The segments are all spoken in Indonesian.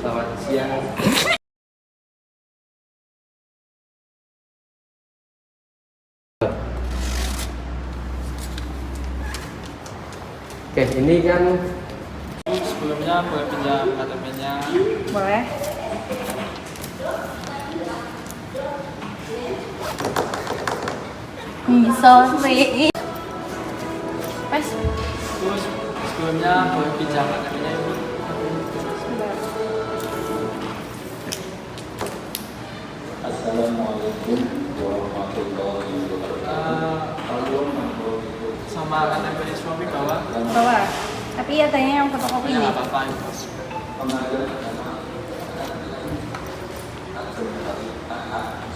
Selamat siang. Oke, ini kan sebelumnya boleh pinjam KTP-nya. Boleh. Bisa sih. Mas, Terus sebelumnya boleh pinjam KTP-nya Ibu. Assalamualaikum warahmatullahi wabarakatuh. Sama KTP suami bawa. bawa. Tapi adanya yang fotokopi Ya nih. nggak apa-apa Ibu.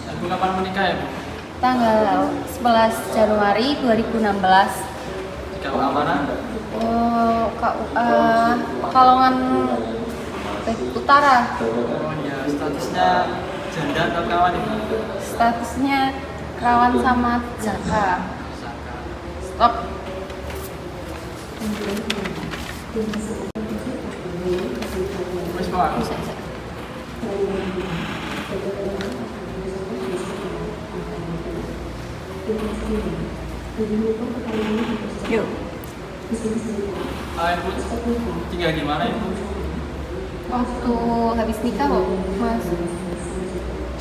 Ibu kapan menikah ya Bu? Tanggal 11 Januari 2016. Di KUA mana? KUA Pekalongan Utara. Oh iya, statusnya janda atau kawan Ibu? Statusnya rawan sama jaka. Stop. Wis bawa. Yuk. Ibu tinggal di mana Ibu? Waktu habis nikah kok, Mas.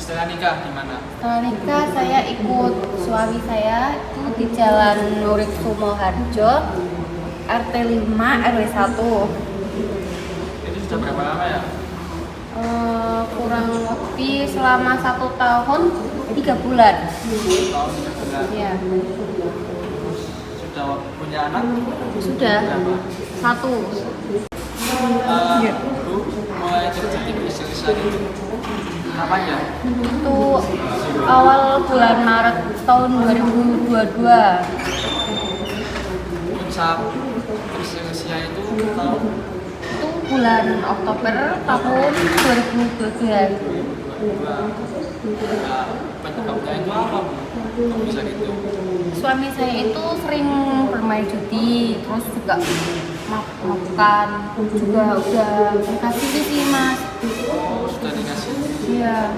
Setelah nikah di mana? Setelah nikah saya ikut suami saya itu di Jalan Nurik Sumoharjo, RT 5 RW 1. Itu sudah berapa lama ya? Kurang lebih selama 1 tahun 3 bulan. Tahun 3 bulan. Iya. Terus sudah punya anak? Sudah Berapa? 1. Iya. Bu, mulai kerja di bisnis itu kapan ya? Itu awal bulan Maret tahun 2022. Puncak usia itu tahun Itu bulan Oktober tahun 2022. 2022. Nah, penyebabnya itu apa Bu? Kok bisa gitu? Suami saya itu sering bermain judi, terus juga makan, juga udah dikasih sih Mas. Oh, sudah dikasih. Iya,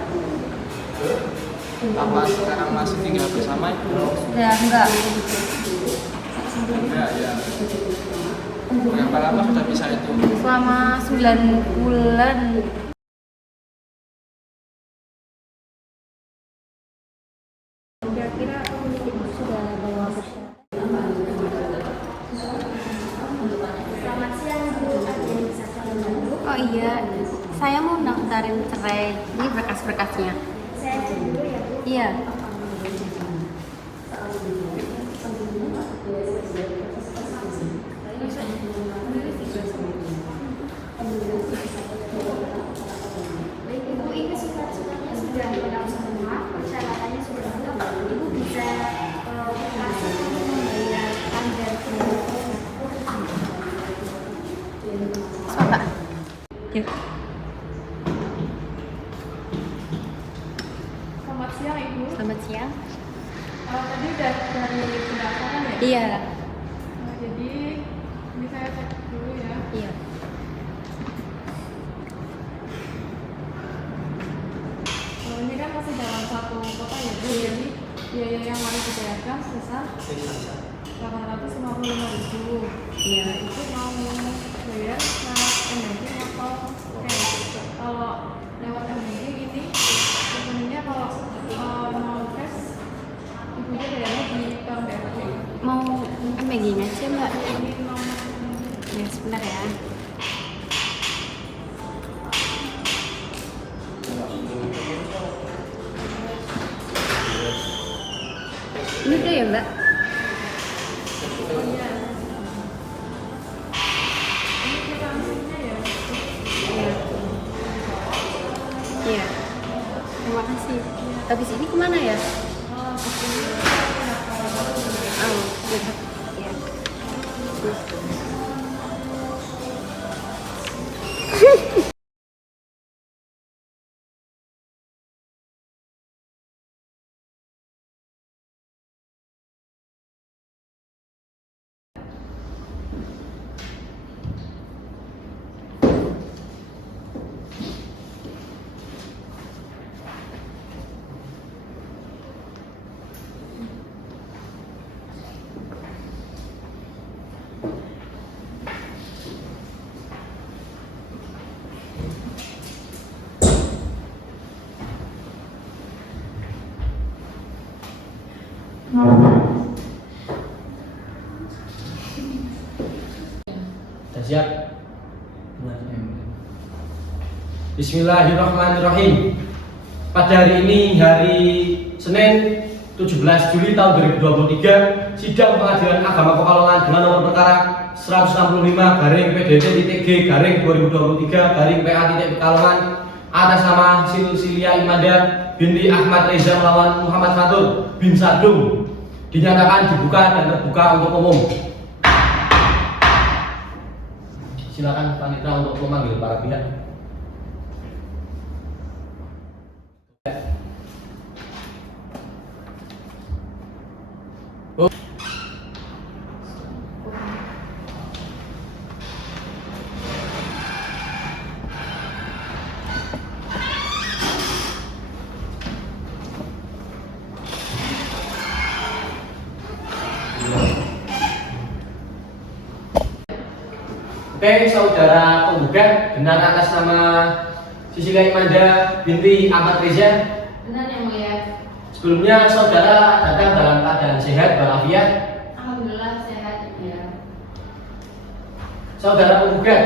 Apa sekarang masih tinggal bersama Ibu? sudah enggak. Enggak ya. Berapa lama sudah bisa itu? Selama 9 bulan. Kira-kira sudah bawa Selamat siang Bu, ada yang bisa saya bantu? Oh iya, saya mau daftarin cerai. Ini berkas-berkasnya. Saya cek dulu ya Bu. Iya. Baik Ibu, ini surat-suratnya sudah lengkap semua, persyaratannya sudah lengkap. Ibu bisa langsung membayar tanggal Coba. Yuk. Selamat siang Ibu. Selamat siang. Tadi udah dari pendaftaran ya? Iya. Jadi ini saya cek dulu ya. Iya. apa ya? Jadi biaya yang harus dibayarkan sebesar 855.000. Iya. Itu mau bayar lewat M-Banking atau cash? Kalau lewat M-Banking ini sebenarnya kalau mau cash ibunya bayarnya di bank BRI. Mau MBG aja mbak? Ini nomor Ya sebentar ya. Ini udah ya mbak? ini kwitansinya ya. Iya. Iya. Terima kasih. Habis ini kemana ya? Oh, lihat. Iya. Sudah siap? Bismillahirrahmanirrahim. Pada hari ini, hari Senin 17 Juli tahun 2023, sidang pengadilan agama Pekalongan dengan nomor perkara 165-PDT-PG-2023-PA-PA atas nama Silsilia Imanda binti Ahmad Reza melawan Muhammad Fatur bin Sadung dinyatakan dibuka dan terbuka untuk umum. Silakan panitera untuk memanggil para pihak. Oke, saudara penggugat, benar atas nama Silsilia Imanda binti Ahmad Reza. Benar ya mulia. Sebelumnya saudara datang dalam keadaan sehat walafiat. Alhamdulillah sehat ya. Saudara penggugat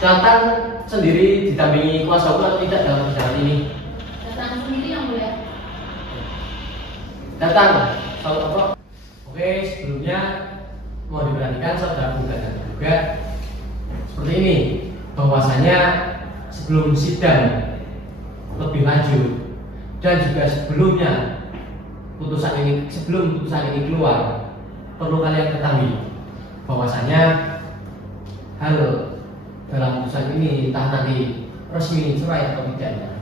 datang sendiri didampingi kuasa hukum atau tidak dalam persidangan ini? Datang sendiri yang mulia. Datang. Apa? Oke, sebelumnya mau diperhatikan saudara penggugat dan tergugat seperti ini, bahwasanya sebelum sidang lebih lanjut dan juga sebelum putusan ini keluar, perlu kalian ketahui bahwasanya hal dalam putusan ini entah nanti resmi cerai atau tidak,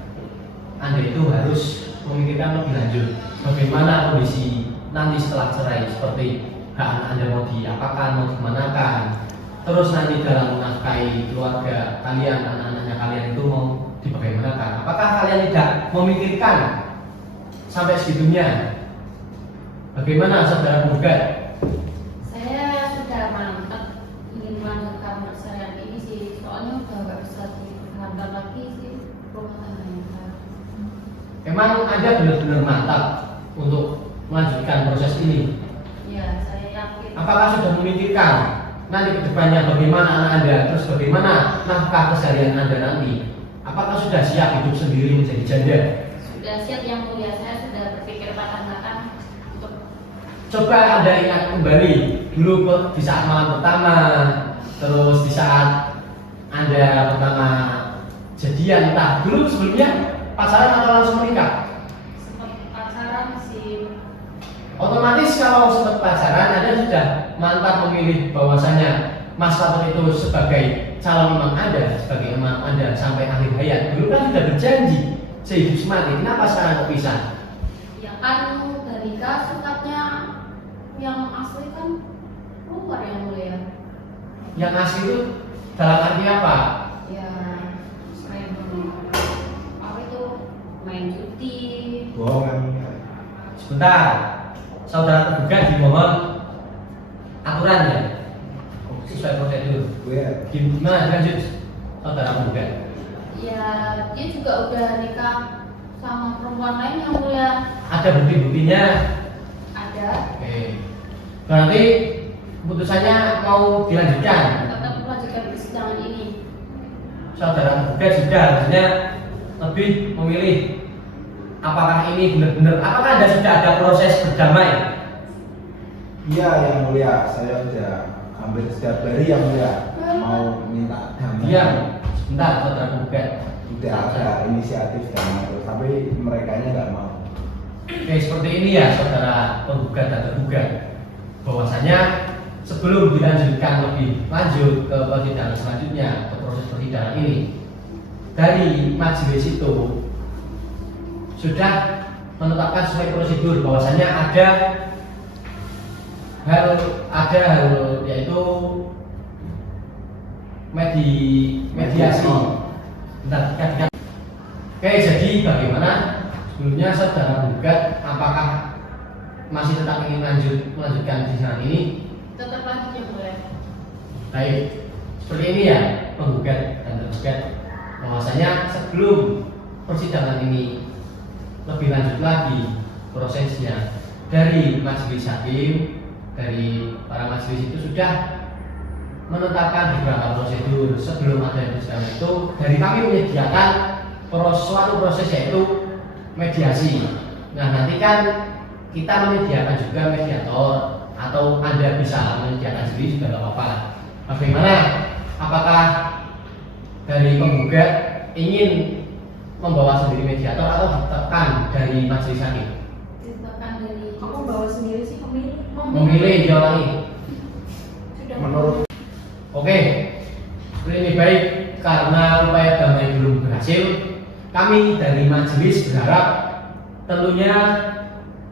Anda itu harus memikirkan lebih lanjut bagaimana kondisi nanti setelah cerai, seperti hak Anda mau diapakan, mau dimanakan, terus nanti dalam menafkahi keluarga kalian, anak-anaknya kalian itu mau dibagaimanakan. Apakah kalian tidak memikirkan sampai segitunya? Bagaimana saudara penggugat? Saya sudah mantap ingin melanjutkan perceraian ini sih, soalnya udah nggak bisa dipertahankan lagi sih rumah tangga. Emang Anda benar-benar mantap untuk melanjutkan proses ini? Ya, saya yakin. Apakah sudah memikirkan nanti kedepannya bagaimana anak Anda, terus bagaimana nafkah keseharian Anda nanti? Apakah sudah siap hidup sendiri menjadi janda? Sudah siap yang mulia, saya sudah berpikir matang-matang untuk. Coba Anda ingat kembali dulu di saat malam pertama, terus di saat Anda pertama jadian, entah dulu sebelumnya pacaran atau langsung menikah? Sempat pacaran sih. Otomatis kalau sempat pacaran Anda sudah mantap memilih bahwasanya Mas Fatur itu sebagai calon imam Anda, sebagai imam Anda sampai akhir hayat. Dulu kan sudah berjanji sehidup semati. Kenapa sekarang kok pisah? Ya kan udah nikah, sifatnya yang asli kan keluar yang mulia. Yang asli itu dalam arti apa? Ya selain apa itu main cuti. Bohong. Sebentar, saudara tergugat dimohon aturannya sesuai prosedur. Gimana lanjut saudara tergugat? Ya dia juga udah nikah sama perempuan lain yang mulia. Ada bukti-buktinya? Ada. Oke. Berarti keputusannya mau dilanjutkan? Tetap melanjutkan persidangan ini. Saudara tergugat sudah harusnya lebih memilih apakah ini benar-benar, apakah Anda sudah ada proses berdamai? Iya yang mulia, saya sudah hampir setiap hari yang mulia mau minta damai. Diam, sebentar saudara tergugat. Sudah ada inisiatif damai, tapi mereka nggak mau. Oke, seperti ini ya saudara penggugat dan tergugat, bahwasanya sebelum dilanjutkan lebih lanjut ke persidangan selanjutnya, ke proses persidangan ini, dari majelis itu sudah menetapkan sesuai prosedur bahwasanya ada hal yaitu mediasi. Bentar. Oke, jadi bagaimana sebelumnya saudara penggugat apakah masih tetap ingin melanjutkan persidangan ini? Tetap lanjut ya boleh. Baik, seperti ini ya penggugat dan tergugat, bahwasanya sebelum persidangan ini lebih lanjut lagi prosesnya, dari majelis hakim, dari para majelis itu sudah menetapkan beberapa prosedur. Sebelum ada persidangan itu, dari kami menyediakan suatu proses yaitu mediasi. Nah, nanti kan kita menyediakan juga mediator, atau Anda bisa menyediakan sendiri juga nggak apa-apa. Bagaimana? Apakah dari penggugat ingin membawa sendiri mediator atau ditekan dari majelis hakim? Ditekan dari. Kamu bawa sendiri sih pemilih. Memilih diulangi. Sudah. Menurut Oke, ini baik karena upaya damai belum berhasil. Kami dari majelis berharap tentunya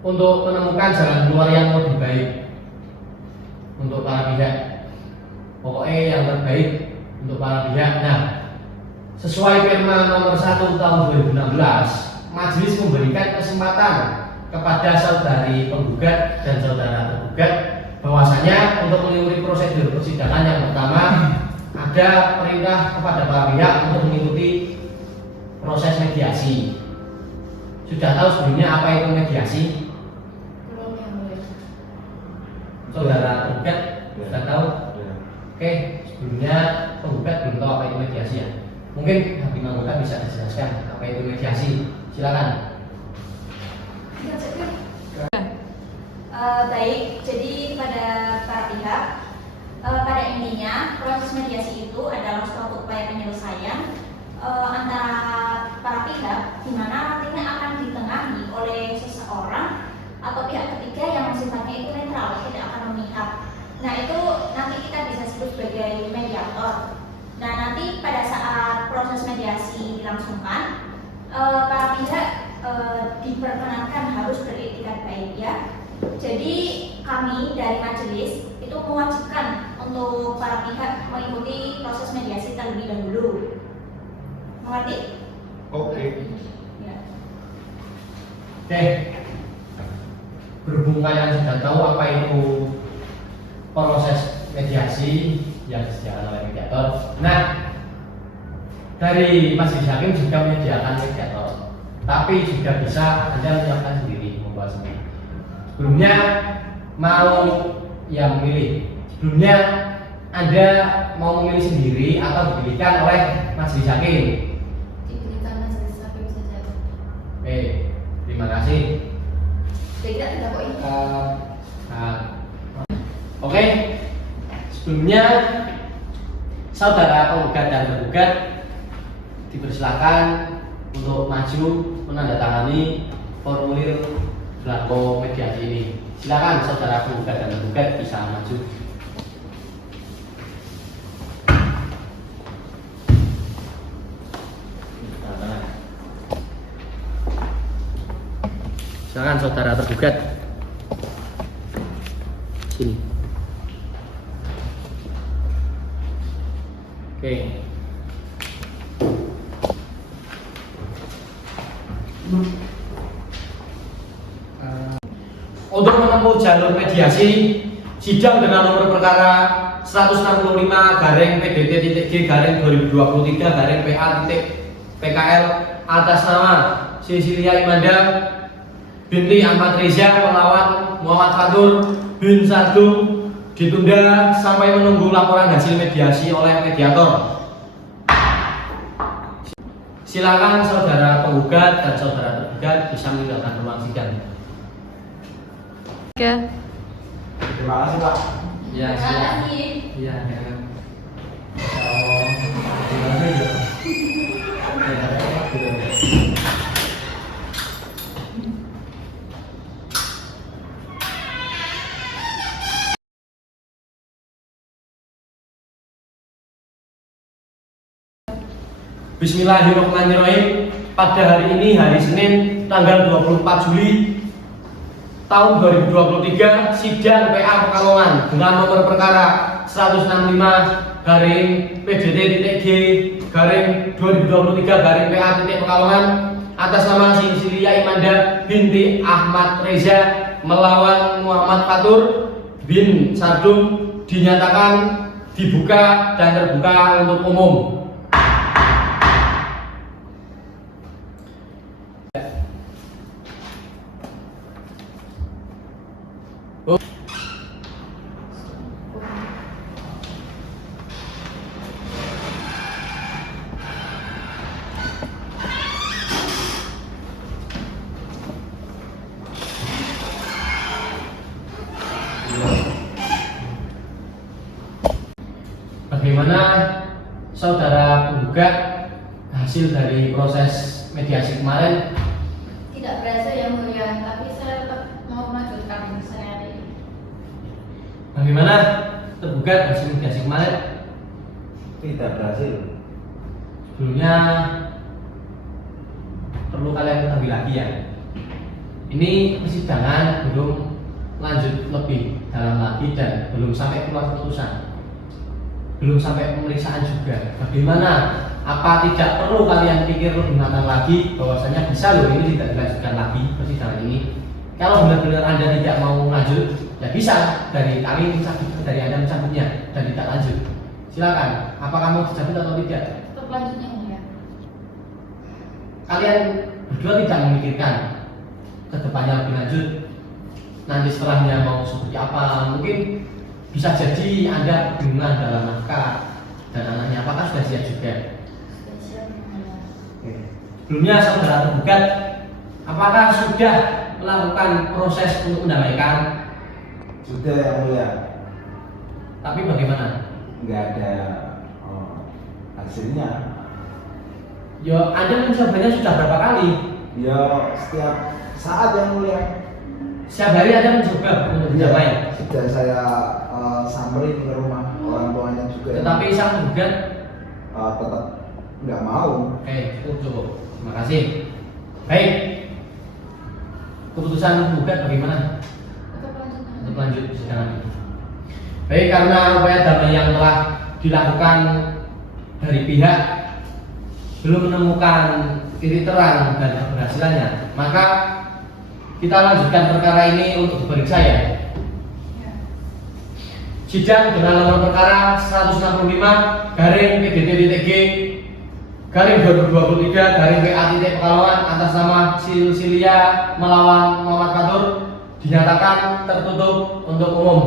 untuk menemukan jalan keluar yang lebih baik untuk para pihak. Pokoknya yang terbaik untuk para pihak. Nah, sesuai Perma nomor 1 tahun 2016, majelis memberikan kesempatan kepada saudari penggugat dan saudara tergugat bahwasanya untuk mengikuti prosedur persidangan yang pertama ada perintah kepada para pihak untuk mengikuti proses mediasi. Sudah tahu sebelumnya apa itu mediasi? Belum yang boleh. Saudara tergugat sudah tahu? Ya. Oke, sebelumnya penggugat belum tahu apa itu mediasi ya. Mungkin hakim anggota bisa dijelaskan apa itu mediasi. Silakan. Baik, jadi kepada para pihak, pada intinya proses mediasi itu adalah suatu upaya penyelesaian antara para pihak, di mana nantinya akan ditengahi oleh seseorang atau pihak ketiga yang sifatnya itu netral, tidak akan memihak. Nah, itu nanti kita bisa sebut sebagai mediator. Nah, nanti pada saat proses mediasi dilangsungkan, para pihak diperkenankan harus beretikat baik ya. Jadi kami dari majelis itu mewajibkan untuk para pihak mengikuti proses mediasi terlebih dahulu. Mengerti? Oke. Ya. Oke. Berhubung kalian sudah tahu apa itu proses mediasi yang disediakan oleh mediator. Nah, dari majelis hakim juga menyediakan mediator, tapi juga bisa Anda menyiapkan sendiri, membuat sendiri. Sebelumnya mau yang memilih. Sebelumnya Anda mau memilih sendiri atau dipilihkan oleh majelis hakim? Diberikan majelis hakim saja. Oke, terima kasih. Tidak kok ini. Oke, sebelumnya saudara penggugat dan tergugat dipersilakan untuk maju menandatangani formulir belangko mediasi ini. Silakan saudara penggugat dan tergugat bisa maju. Silakan saudara tergugat. Sini. Oke. Untuk menempuh jalur mediasi, sidang dengan nomor perkara 165 garing PDT.G/2023 garing PA.PKL atas nama Cecilia Imanda binti Ahmad Reza melawan Muhammad Fatur bin Sardung ditunda sampai menunggu laporan hasil mediasi oleh mediator. Silakan saudara penggugat dan saudara tergugat bisa meninggalkan ruang sidang. Oke. Terima kasih Pak. Ya, Terima silakan. kasih. Iya, jangan. Oh, terima kasih. Bismillahirrahmanirrahim. Pada hari ini, hari Senin, tanggal 24 Juli tahun 2023, sidang PA Pekalongan dengan nomor perkara 165 garing PDT.G/2023 garing PA.Pekalongan atas nama Cecilia Imanda binti Ahmad Reza melawan Muhammad Fatur bin Sardung dinyatakan dibuka dan terbuka untuk umum. Bagaimana saudara penggugat hasil dari proses mediasi kemarin? Tidak berhasil yang mulia, tapi saya tetap mau melanjutkan saya ini. Bagaimana tergugat hasil mediasi kemarin? Tidak berhasil. Sebelumnya perlu kalian ketahui lagi ya, ini persidangan belum lanjut lebih dalam lagi dan belum sampai keluar putusan, belum sampai pemeriksaan juga. Bagaimana? Apa tidak perlu kalian pikir lebih matang lagi bahwasanya bisa loh ini tidak dilanjutkan lagi persidangan ini? Kalau benar-benar Anda tidak mau lanjut, ya bisa dari kami mencabut, dari Anda mencabutnya dan tidak lanjut. Silakan. Apa kamu dicabut atau tidak? Tetap lanjutnya mulia. Kalian berdua tidak memikirkan ke depannya lebih lanjut, nanti setelahnya mau seperti apa? Mungkin bisa jadi Anda kebingungan dalam nafkah dan anaknya apakah sudah siap juga? Sudah siap yang mulia. Sebelumnya saudara tergugat, apakah sudah melakukan proses untuk mendamaikan? Sudah yang mulia. Tapi bagaimana? Nggak ada hasilnya. Ya Anda mencobanya sudah berapa kali? Ya setiap saat yang mulia. Setiap hari Anda mencoba untuk mendamai. Sudah saya samperin ke rumah orang tuanya juga. Tetapi sang tergugat Tetap nggak mau. cukup. Terima kasih. Baik. Keputusan penggugat bagaimana? Tetap lanjutnya. Untuk lanjut persidangan ini. Baik, karena upaya damai yang telah dilakukan dari pihak belum menemukan titik terang dan keberhasilannya, maka kita lanjutkan perkara ini untuk diperiksa ya. Sidang dengan nomor perkara 165 garing PDT.G garing 2023 garing PA.Pekalongan atas nama Cecilia melawan Muhammad Fatur dinyatakan tertutup untuk umum.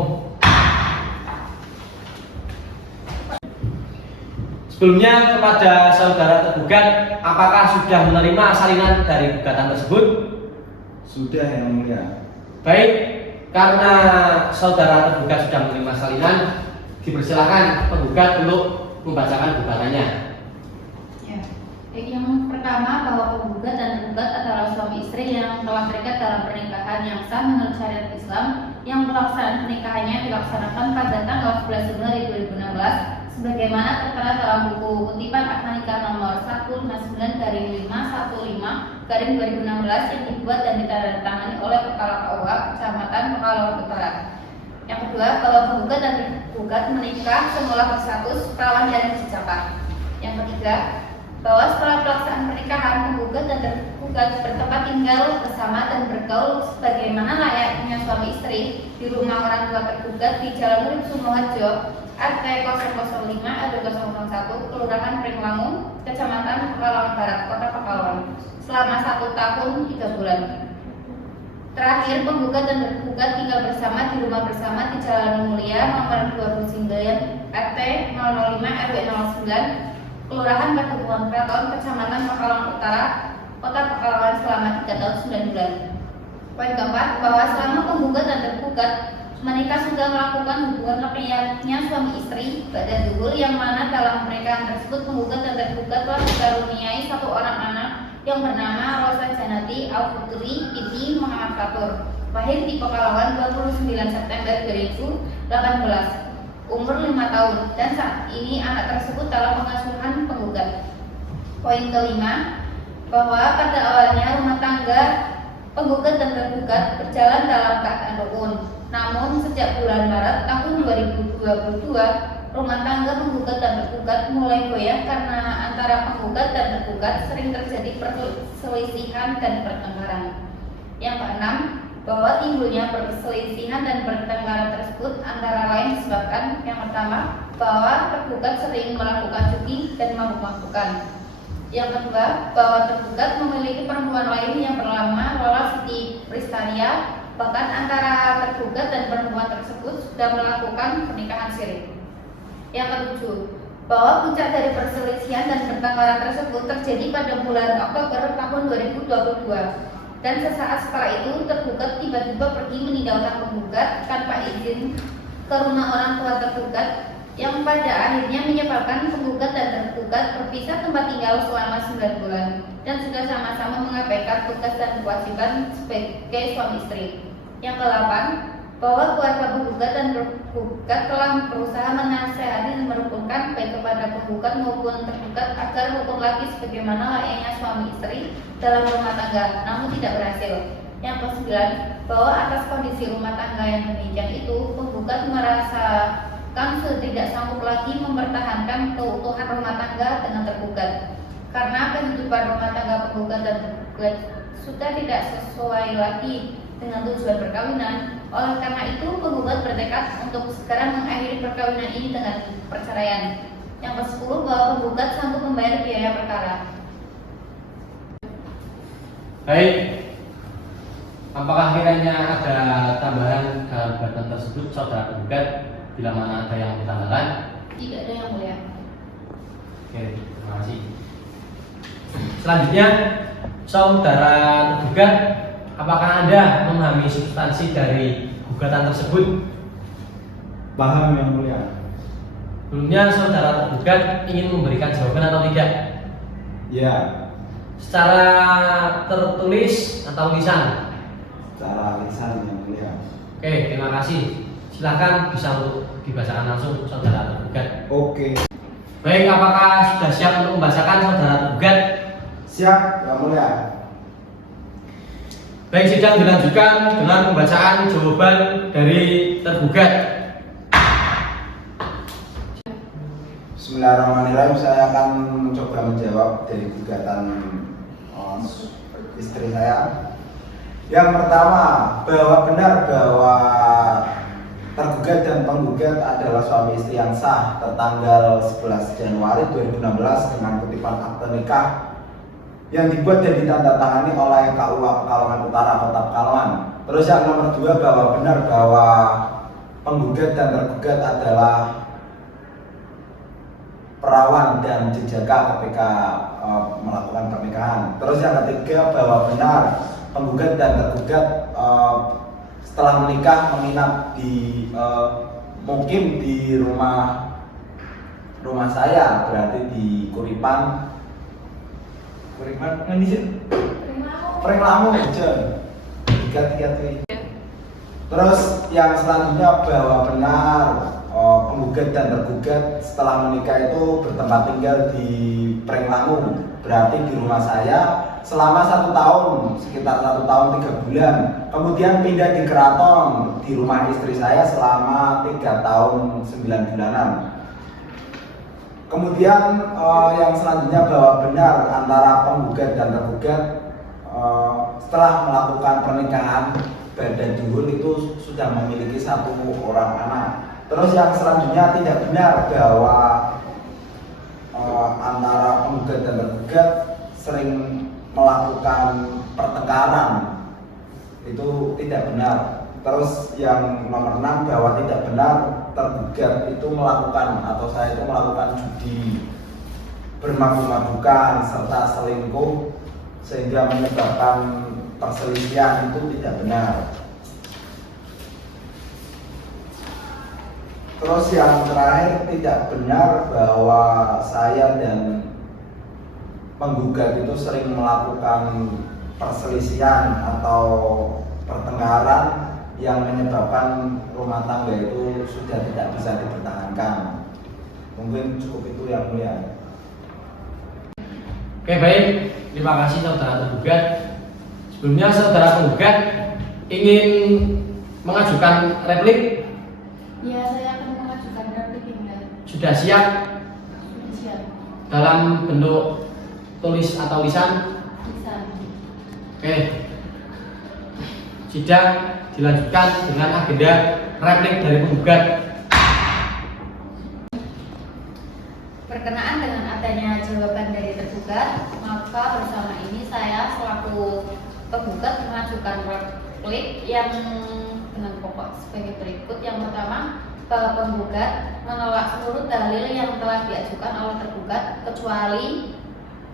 Sebelumnya kepada saudara tergugat, apakah sudah menerima salinan dari gugatan tersebut? Sudah yang mulia. Baik, karena saudara tergugat sudah menerima salinan, dipersilakan penggugat untuk membacakan gugatannya. Ya. Yang pertama, bahwa penggugat dan tergugat adalah suami istri yang telah terikat dalam pernikahan yang sah menurut syariat Islam, yang pelaksanaan pernikahannya dilaksanakan pada tanggal 11 Januari 2016 sebagaimana tertera dalam buku kutipan akta nikah nomor 169/515/2016 yang dibuat dan ditandatangani oleh Kepala KUA Kecamatan Pekalongan Utara. Yang kedua, bahwa penggugat dan tergugat menikah semula berstatus perawan dan berjaka. Yang ketiga, bahwa setelah pelaksanaan pernikahan, penggugat dan tergugat bertempat tinggal bersama dan bergaul sebagaimana layaknya suami istri di rumah orang tua tergugat di Jalan Urip Sumoharjo, RT 005 RW 001, Kelurahan Pringlangu, Kecamatan Pekalongan Barat, Kota Pekalongan, selama 1 tahun 3 bulan. Terakhir, penggugat dan tergugat tinggal bersama di rumah bersama di Jalan Mulia nomor 29 RT 005 RW 09, Kelurahan Padepokan Kraton, Kecamatan Pekalongan Utara, Kota Pekalongan selama 3 tahun 9 bulan. Poin keempat, bahwa selama penggugat dan tergugat menikah sudah melakukan hubungan layaknya suami istri pada dulu, yang mana dalam pernikahan tersebut penggugat dan tergugat telah dikaruniai 1 orang anak yang bernama Rosa Janati Al-Putri binti Muhammad Fatur, lahir di Pekalongan 29 September 2018, umur 5 tahun, dan saat ini anak tersebut dalam pengasuhan penggugat. Poin kelima, bahwa pada awalnya rumah tangga penggugat dan tergugat berjalan dalam keadaan rukun. Namun sejak bulan Maret tahun 2022, rumah tangga penggugat dan tergugat mulai goyah karena antara penggugat dan tergugat sering terjadi perselisihan dan pertengkaran. Yang keenam, bahwa timbulnya perselisihan dan pertengkaran tersebut antara lain disebabkan yang pertama, bahwa tergugat sering melakukan judi dan mabuk-mabukan. Yang kedua, bahwa tergugat memiliki perempuan lain yang bernama Lola Siti Pristaria. Bahkan antara tergugat dan perempuan tersebut sudah melakukan pernikahan siri. Yang ketujuh, bahwa puncak dari perselisihan dan pertengkaran tersebut terjadi pada bulan Oktober tahun 2022, dan sesaat setelah itu tergugat tiba-tiba pergi meninggalkan penggugat tanpa izin ke rumah orang tua tergugat, yang pada akhirnya menyebabkan penggugat dan tergugat berpisah tempat tinggal selama 9 bulan dan sudah sama-sama mengabaikan tugas dan kewajiban sebagai suami istri. Yang ke-8, bahwa keluarga penggugat dan tergugat telah berusaha menasehati dan merukunkan baik kepada penggugat maupun tergugat agar rukun lagi sebagaimana layaknya suami istri dalam rumah tangga, namun tidak berhasil. Yang ke-9, bahwa atas kondisi rumah tangga yang demikian itu, penggugat merasakan sudah tidak sanggup lagi mempertahankan keutuhan rumah tangga dengan tergugat, karena kehidupan rumah tangga penggugat dan tergugat sudah tidak sesuai lagi dengan tujuan perkawinan. Oleh karena itu, penggugat bertekad untuk segera mengakhiri perkawinan ini dengan perceraian. Yang ke-10, bahwa penggugat sanggup membayar biaya perkara. Baik, apakah kiranya ada tambahan dalam gugatan tersebut, saudara penggugat? Bila mana ada yang ditambahkan? Tidak ada yang mulia. Oke, terima kasih. Selanjutnya, saudara tergugat, apakah Anda memahami substansi dari gugatan tersebut? Paham yang mulia. Sebelumnya saudara tergugat ingin memberikan jawaban atau tidak? Ya, Secara tertulis atau lisan? cara lisan yang mulia. Oke, terima kasih. Silakan bisa untuk dibacakan langsung saudara tergugat. Oke, Baik, apakah sudah siap untuk membacakan saudara tergugat? siap yang mulia. Baik, sidang dilanjutkan dengan pembacaan jawaban dari tergugat. Bismillahirrahmanirrahim. Saya akan mencoba menjawab dari gugatan istri saya. Yang pertama, bahwa benar bahwa tergugat dan penggugat adalah suami istri yang sah tertanggal 11 Januari 2016 dengan kutipan akte nikah yang dibuat dan ditandatangani oleh KUA Pekalongan Utara, Kota Pekalongan. Terus yang nomor 2, bahwa benar bahwa penggugat dan tergugat adalah perawan dan jejaka ketika melakukan pernikahan. Terus yang ketiga, bahwa benar penggugat dan tergugat setelah menikah menginap di mungkin di rumah saya, berarti di Kuripan Pringlangu, Jen. 333. Terus yang selanjutnya, bahwa benar penggugat dan tergugat setelah menikah itu bertempat tinggal di Pringlangu, berarti di rumah saya selama 1 tahun, sekitar 1 tahun 3 bulan. Kemudian pindah di Keraton di rumah istri saya selama 3 tahun 9 bulanan. Kemudian yang selanjutnya bahwa benar antara penggugat dan tergugat setelah melakukan pernikahan badan duhur itu sudah memiliki satu orang anak. Terus yang selanjutnya tidak benar bahwa antara penggugat dan tergugat sering melakukan pertengkaran, itu tidak benar. Terus yang nomor 6 bahwa tidak benar tergugat itu melakukan atau saya itu melakukan judi, bermabuk-mabukan serta selingkuh sehingga menyebabkan perselisihan, itu tidak benar. Terus yang terakhir tidak benar bahwa saya dan penggugat itu sering melakukan perselisihan atau pertengkaran yang menyebabkan rumah tangga itu sudah tidak bisa dipertahankan. Mungkin cukup itu yang mulia. Oke, baik, terima kasih saudara tergugat. Sebelumnya saudara penggugat ingin mengajukan replik. Ya, saya akan mengajukan replik ini. Sudah siap Sudah siap. dalam bentuk tulis atau lisan? Bisa. Oke, sidang dilanjutkan dengan agenda replik dari penggugat. Berkenaan dengan adanya jawaban dari tergugat, maka bersama ini saya selaku penggugat mengajukan replik yang dengan pokok sebagai berikut. Yang pertama, bahwa penggugat menolak seluruh dalil yang telah diajukan oleh tergugat kecuali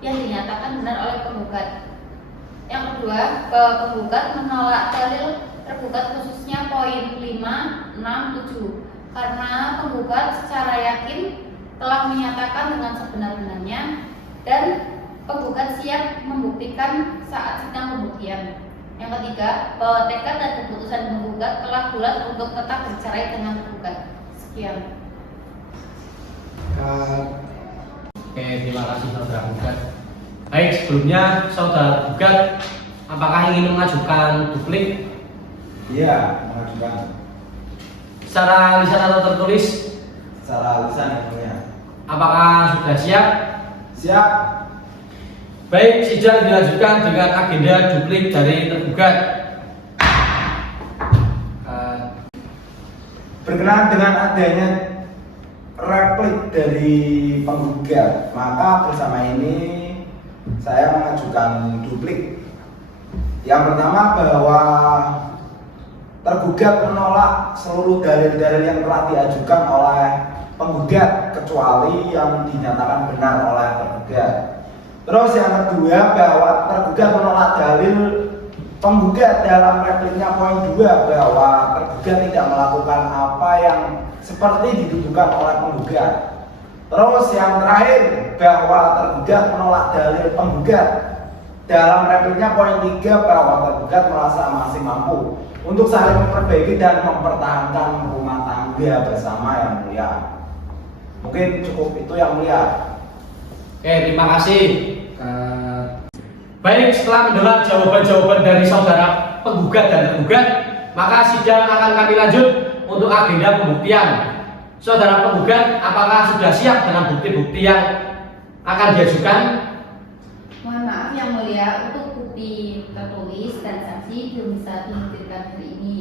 yang dinyatakan benar oleh penggugat. Yang kedua, bahwa penggugat menolak dalil tergugat khususnya poin 5, 6, 7 karena penggugat secara yakin telah menyatakan dengan sebenar-benarnya dan penggugat siap membuktikan saat sidang pembuktian. Yang ketiga, bahwa tekad dan keputusan penggugat telah bulat untuk tetap bercerai dengan tergugat. Sekian. Oke, terima kasih saudara penggugat. Baik, sebelumnya saudara penggugat apakah ingin mengajukan duplik? Iya, mengajukan Secara lisan atau tertulis? secara lisan yang mulia. Apakah sudah siap? Siap. Baik, sidang dilanjutkan dengan agenda duplik dari tergugat. Berkenaan dengan adanya replik dari penggugat, maka bersama ini saya mengajukan duplik. Yang pertama bahwa tergugat menolak seluruh dalil-dalil yang telah diajukan oleh penggugat kecuali yang dinyatakan benar oleh tergugat. Terus yang kedua bahwa tergugat menolak dalil penggugat dalam repliknya poin 2 bahwa tergugat tidak melakukan apa yang seperti dituduhkan oleh penggugat. Terus yang terakhir bahwa tergugat menolak dalil penggugat dalam repliknya poin 3 bahwa tergugat merasa masih mampu untuk saling memperbaiki dan mempertahankan rumah tangga bersama yang mulia. Mungkin cukup itu yang mulia. Oke, terima kasih. Baik, setelah mendengar jawaban-jawaban dari saudara penggugat dan tergugat, maka sidang akan kami lanjut untuk agenda pembuktian. Saudara penggugat, apakah sudah siap dengan bukti-bukti yang akan diajukan? Mohon maaf yang mulia, untuk bukti tertulis dan saksi belum bisa dihadirkan hari ini.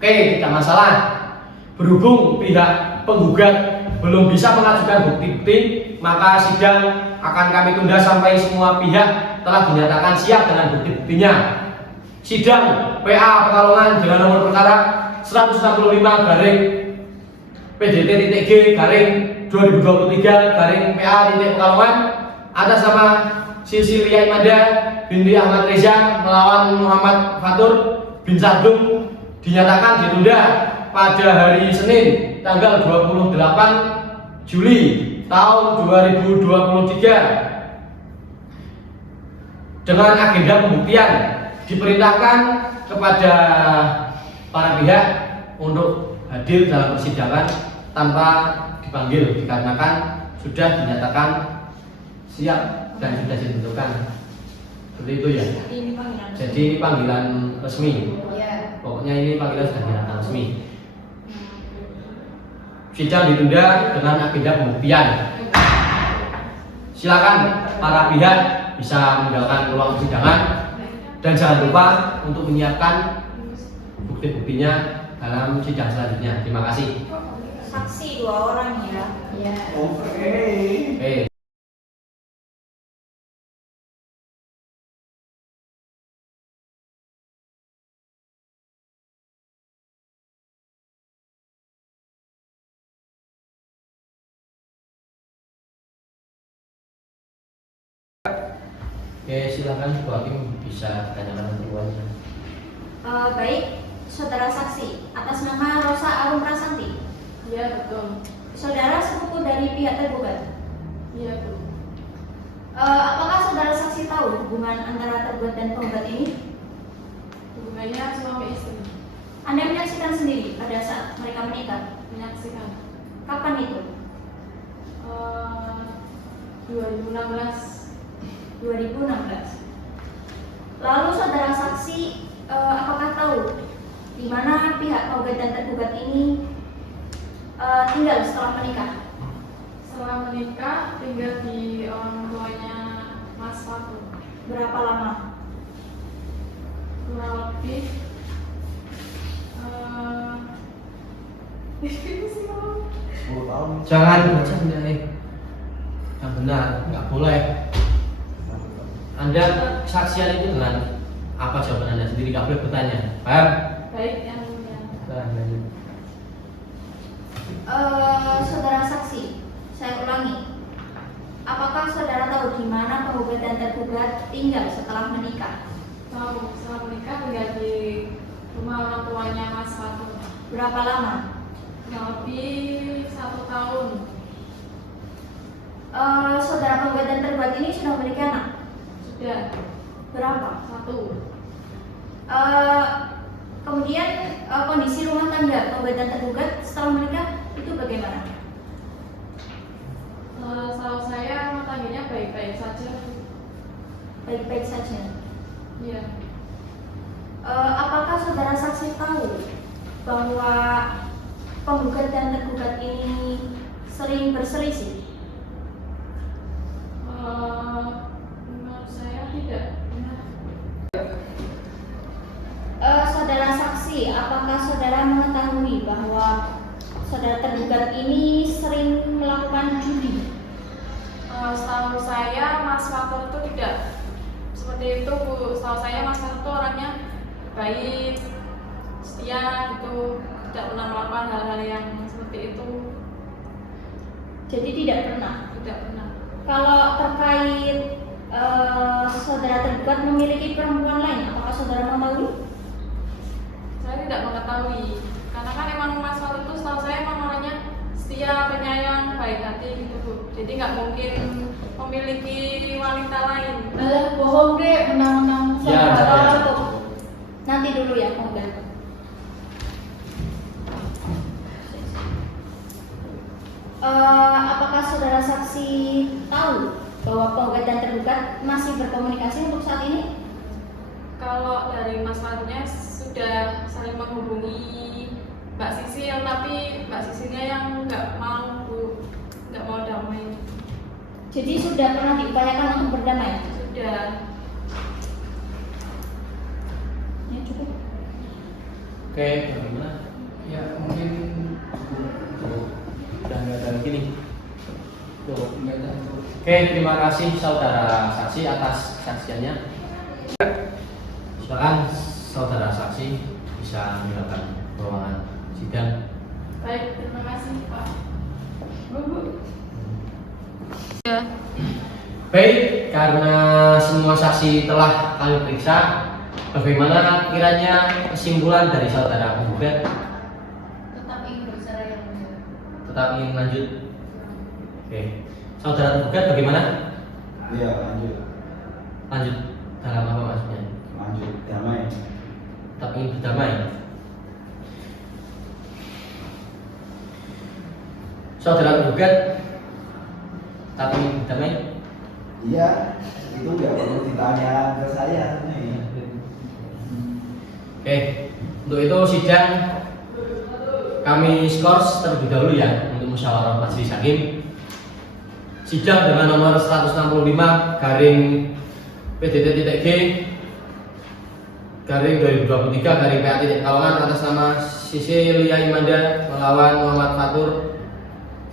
Oke, tidak masalah. Berhubung pihak penggugat belum bisa mengajukan bukti-bukti, maka sidang akan kami tunda sampai semua pihak telah dinyatakan siap dengan bukti-buktinya. Sidang PA Pekalongan dengan nomor perkara 165 garing PDT.G garing 2023 garing PA Pekalongan atas nama Sisilia Imada binti Ahmad Reza melawan Muhammad Fatur bin Sardung dinyatakan ditunda pada hari Senin tanggal 28 Juli tahun 2023 dengan agenda pembuktian. Diperintahkan kepada para pihak untuk hadir dalam persidangan tanpa dipanggil dikarenakan sudah dinyatakan siap dan sudah ditentukan. Seperti itu ya. Jadi ini panggilan resmi. Ya. Pokoknya ini panggilan sudah dinyatakan resmi. sidang ditunda dengan agenda pembuktian. Silakan para pihak bisa meninggalkan ruang persidangan dan jangan lupa untuk menyiapkan bukti-buktinya dalam sidang selanjutnya. Terima kasih. Saksi 2 orang ya. Ya. Oke. Oke, silakan Bu Hakim bisa tanyakan keluarnya. Baik, saudara saksi, atas nama Rosa Arum Prasanti, Iya betul. saudara sepupu dari pihak tergugat. Iya Bu. Apakah saudara saksi tahu hubungan antara tergugat dan penggugat ini? Hubungannya suami istri. Anda menyaksikan sendiri pada saat mereka menikah. Menyaksikan. Kapan itu? 2016. 2016. Lalu saudara saksi apakah tahu di mana pihak penggugat dan tergugat ini tinggal setelah menikah? Setelah menikah tinggal di orang tuanya Mas Fatu. Berapa lama? Kurang lebih Jangan bercanda, yang benar, nggak boleh. Anda saksian itu dengan apa jawaban Anda sendiri, nggak boleh bertanya. Paham? baik yang mulia. Nah, lanjut. Saudara saksi, saya ulangi. Apakah saudara tahu di mana penggugat dan tergugat tinggal setelah menikah? Tahu setelah menikah tinggal di rumah orang tuanya Mas Fatu. Berapa lama? Kurang lebih 1 tahun. Saudara penggugat dan tergugat ini sudah memiliki anak? Sudah Berapa? 1. Kemudian kondisi rumah tangga penggugat dan tergugat setelah menikah itu bagaimana? Setahu saya rumah tangganya baik-baik saja. Baik-baik saja. Iya. Apakah saudara saksi tahu bahwa penggugat dan tergugat ini sering berselisih? Menurut saya tidak benar. Saudara saksi, apakah saudara mengetahui bahwa saudara tergugat ini sering melakukan judi? Setahu saya Mas Fatu itu tidak seperti itu Bu. Setahu saya Mas Fatu itu orangnya baik, setia gitu, tidak pernah melakukan hal-hal yang seperti itu. Jadi tidak pernah. Tidak pernah. Kalau terkait saudara tergugat memiliki perempuan lain, apakah saudara mengetahui? Saya tidak mengetahui, karena kan emang Mas Fatu itu setahu saya emang orangnya setia, penyayang, baik hati gitu Bu. Jadi nggak mungkin memiliki wanita lain. Alah, bohong deh, menang-menang Ya, saudara. ya. Cukup. Nanti dulu ya penggugat. Apakah saudara saksi tahu bahwa penggugat dan tergugat masih berkomunikasi untuk saat ini? Kalau dari Mas Fatunya sudah saling menghubungi Mbak Sisil, tapi Mbak Sisilnya yang nggak mau Bu, nggak mau damai. Jadi sudah pernah diupayakan untuk berdamai? Sudah. Ya cukup. Oke, bagaimana? Ya mungkin udah nggak ada lagi nih. Tuh, nggak ada. Oke, terima kasih saudara saksi atas kesaksiannya. Silakan saudara saksi bisa meninggalkan ruangan sidang. Baik, terima kasih Pak. Bu. Baik, karena semua saksi telah kami periksa, bagaimana kiranya kesimpulan dari saudara penggugat? Tetap ingin bercerai yang mulia. Tetap ingin lanjut. Oke, saudara penggugat bagaimana? Iya, lanjut. Lanjut dalam apa maksudnya? Lanjut, damai. Tetap ingin berdamai. Saudara penggugat tetap ingin berdamai. Iya, itu nggak perlu ditanya ke saya nih. Oke, untuk itu sidang kami skors terlebih dahulu ya. musyawarah majelis hakim. Sidang dengan nomor 165 garing PDT.G garing 2023 garing PA Kalongan atas nama Sisilia Imanda melawan Muhammad Fatur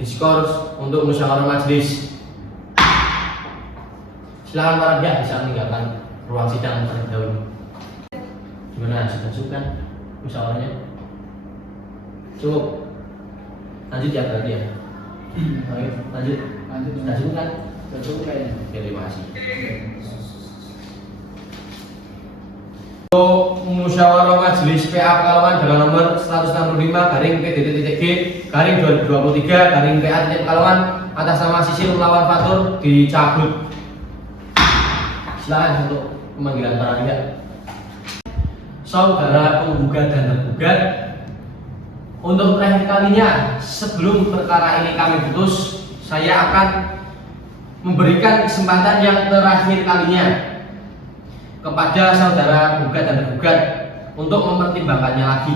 diskors untuk musyawarah majelis. Silakan para pihak bisa meninggalkan ruang sidang terlebih dahulu. Gimana, sudah cukup kan musyawarahnya? Cukup. Lanjut ya berarti ya. Oke, lanjut. Sudah cukup kan? Sudah cukup kayaknya. Oke, terima kasih. Untuk musyawarah majelis PA Pekalongan dengan nomor 165 garing PDT.G garing 2023 garing PA Pekalongan atas nama Sisil melawan Fatur dicabut. Silakan untuk pemanggilan para pihak. Saudara penggugat dan tergugat, untuk terakhir kalinya sebelum perkara ini kami putus, saya akan memberikan kesempatan yang terakhir kalinya kepada saudara penggugat dan tergugat untuk mempertimbangkannya lagi.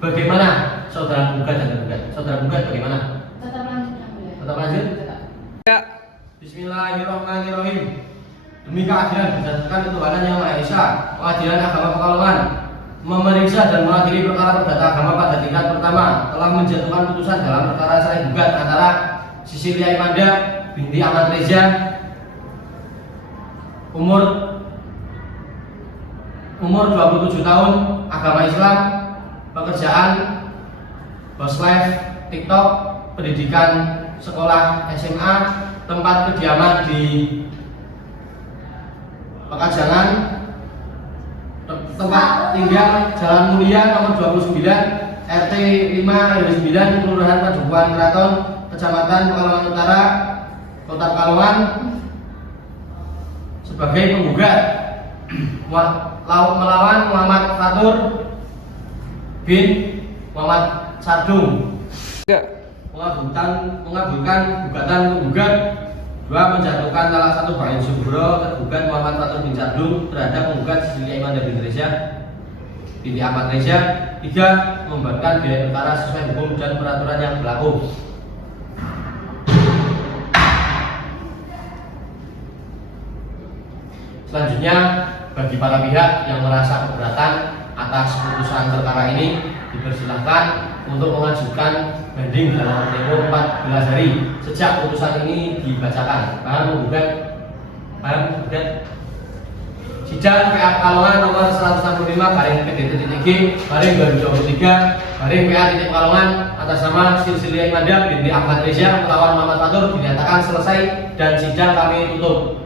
Bagaimana saudara penggugat dan tergugat? Saudara penggugat bagaimana? Tetap lanjut yang mulia. Tetap lanjut? Ya. Bismillahirrahmanirrahim. Demi keadilan berdasarkan ketuhanan yang Maha Esa, Pengadilan Agama Pekalongan memeriksa dan mengadili perkara perdata agama pada tingkat pertama telah menjatuhkan putusan dalam perkara cerai gugat antara Sisilia Imanda binti Ahmad Reza umur 27 tahun, agama Islam, pekerjaan host live TikTok, pendidikan sekolah SMA, tempat kediaman di Pekajangan, tempat tinggal Jalan Mulia nomor 29 RT 5 RW 9 Kelurahan Padukuhan Keraton, Kecamatan Pekalongan Utara, Kota Pekalongan sebagai penggugat melawan Muhammad Fatur bin Muhammad Sardung. Mengabulkan gugatan penggugat. 2. Menjatuhkan salah satu bain subro tergugat Muhammad Fatur bin Sardung terhadap penggugat Sisilia Imanda binti Ahmad Reza. 3. Membuatkan biaya perkara sesuai hukum dan peraturan yang berlaku. Selanjutnya, bagi para pihak yang merasa keberatan atas putusan perkara ini, dipersilahkan untuk mengajukan banding dalam tempo 14 hari sejak putusan ini dibacakan. Paham menggugat? Paham menggugat? Sidang PA Pekalongan nomor 165 garing PDT.G garing 2023 garing PA Pekalongan atas nama Sisilia Imanda binti Ahmad Reza melawan Muhammad Fatur dinyatakan selesai dan sidang kami tutup.